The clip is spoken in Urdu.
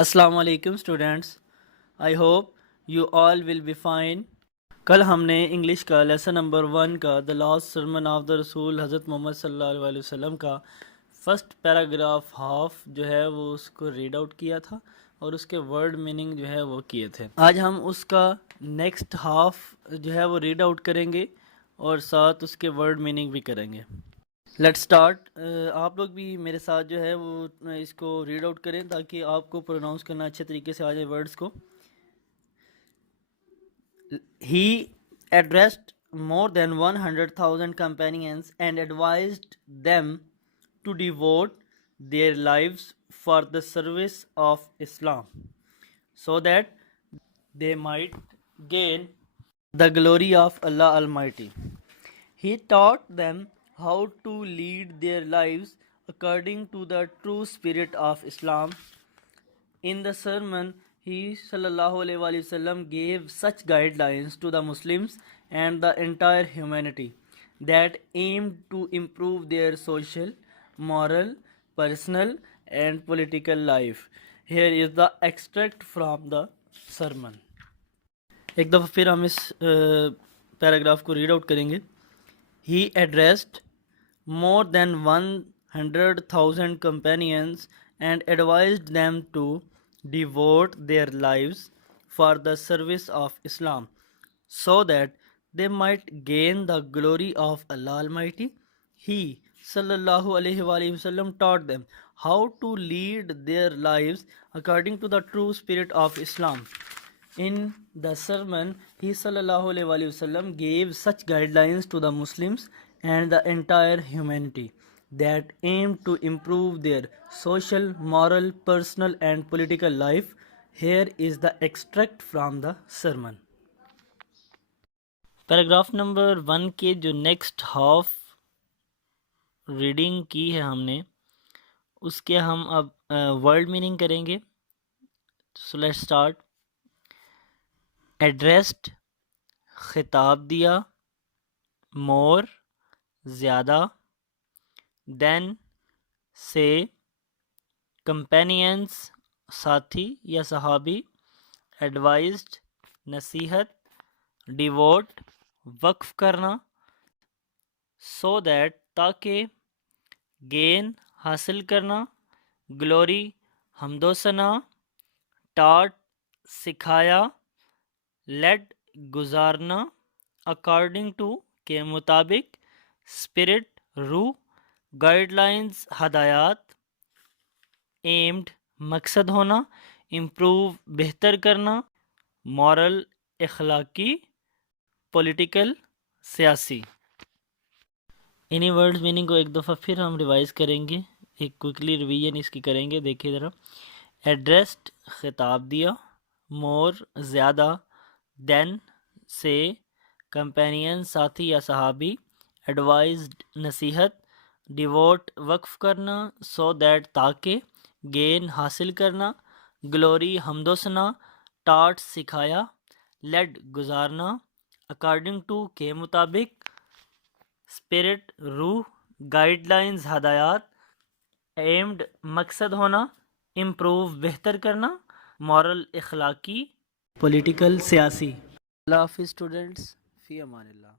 السلام علیکم students, I hope you all will be fine. کل ہم نے انگلش کا لیسن نمبر 1 کا the last sermon of the رسول حضرت محمد صلی اللہ علیہ وسلم کا فرسٹ پیراگراف ہاف جو ہے وہ اس کو ریڈ آؤٹ کیا تھا اور اس کے ورڈ میننگ جو ہے وہ کیے تھے۔ آج ہم اس کا نیکسٹ ہاف جو ہے وہ ریڈ آؤٹ کریں گے اور ساتھ اس کے ورڈ میننگ بھی کریں گے۔ Let start. آپ لوگ بھی میرے ساتھ جو ہے وہ اس کو ریڈ آؤٹ کریں تاکہ آپ کو پروناؤنس کرنا اچھے طریقے سے آ جائے ورڈز کو۔ He addressed more than 100,000 companions and advised them to devote their lives for the service of Islam so that they might gain the glory of Allah Almighty. He taught them how to lead their lives according to the true spirit of Islam. In the sermon, he sallallahu alaihi wasallam gave such guidelines to the Muslims and the entire humanity that aimed to improve their social, moral, personal and political life. Here is the extract from the sermon. ایک دفعہ پھر ہم اس پیراگراف کو ریڈ آؤٹ کریں گے۔ He addressed more than 100,000 companions and advised them to devote their lives for the service of Islam so that they might gain the glory of Allah Almighty. He sallallahu alaihi wasallam taught them how to lead their lives according to the true spirit of Islam. In the sermon, he sallallahu alaihi wasallam gave such guidelines to the Muslims and the entire humanity that aimed to improve their social, moral, personal and political life. Here is the extract from the sermon. Paragraph number 1 کے جو نیکسٹ ہاف ریڈنگ کی ہے ہم نے، اس کے ہم اب ورڈ میننگ کریں گے۔ So let start. ایڈریسڈ خطاب دیا، مور زیادہ، دین سے کمپینینس ساتھی یا صحابی، ایڈوائزڈ نصیحت، ڈیووٹ وقف کرنا، سو دیٹ تاکہ، گین حاصل کرنا، گلوری حمد و ثنا، ٹاٹ سکھایا، لیڈ گزارنا، اکارڈنگ ٹو کے مطابق، اسپرٹ روح، گائیڈ لائنز ہدایات، ایمڈ مقصد ہونا، امپروو بہتر کرنا، مورل اخلاقی، پولیٹیکل سیاسی۔ انہی ورڈز میننگ کو ایک دفعہ پھر ہم ریوائز کریں گے، ایک کوئکلی ریویژن اس کی کریں گے۔ دیکھیے ذرا۔ ایڈریسڈ خطاب دیا، مور زیادہ، دین سے کمپینین ساتھی یا صحابی، ایڈوائزڈ نصیحت، ڈیووٹ وقف کرنا، سو دیٹ تاکہ، گین حاصل کرنا، گلوری حمد و ثنا، ٹاٹ سکھایا، لیڈ گزارنا، اکارڈنگ ٹو کے مطابق، اسپرٹ روح، گائیڈ لائنز ہدایات، ایمڈ مقصد ہونا، امپروو بہتر کرنا، مورل اخلاقی، پولیٹیکل سیاسی۔ اللہ حافظ اسٹوڈنٹس، فی امان اللہ۔